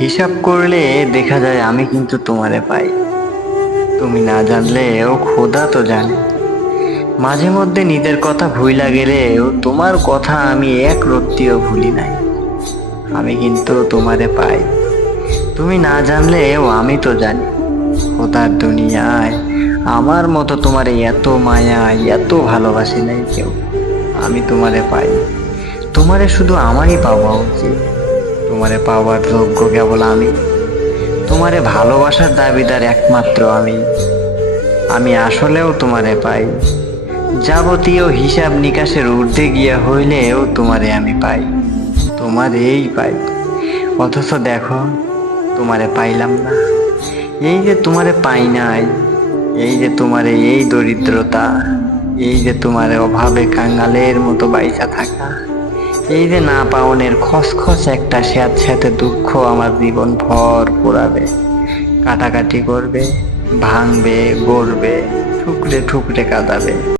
হিসাব করলে দেখা যায় আমি কিন্তু তোমারে পাই। তুমি না জানলেও খোদা তো জানে। মাঝে মধ্যে নিজের কথা ভুইলা গেলেও তোমার কথা আমি এক রত্তিও ভুলি নাই। আমি কিন্তু তোমারে পাই। তুমি না জানলেও আমি তো জানি। খোদার দুনিয়ায় আমার মতো তোমারে এত মায়া, এত ভালোবাসে নাই কেউ। আমি তোমারে পাই। তোমারে শুধু আমারই পাওয়া উচিত। তোমারে পাওয়ার যোগ্য কেবল আমি। তোমারে ভালোবাসার দাবিদার একমাত্র আমি। আমি আসলেও তোমারে পাই। যাবতীয় হিসাব নিকাশের ঊর্ধ্বে গিয়া হইলেও তোমারে আমি পাই। তোমারেই পাই। অথচ দেখো, তোমারে পাইলাম না। এই যে তোমারে পাই নাই, এই যে তোমারে এই দরিদ্রতা, এই যে তোমারে অভাবে কাঙ্গালের মতো বাইচা থাকা, এই যে না পাওনের খসখস একটা স্যাঁতস্যাঁতে দুঃখ আমার জীবন ভর পোড়াবে, কাটাকাটি করবে, ভাঙবে, গড়বে, ঠুকরে ঠুকরে কাঁদাবে।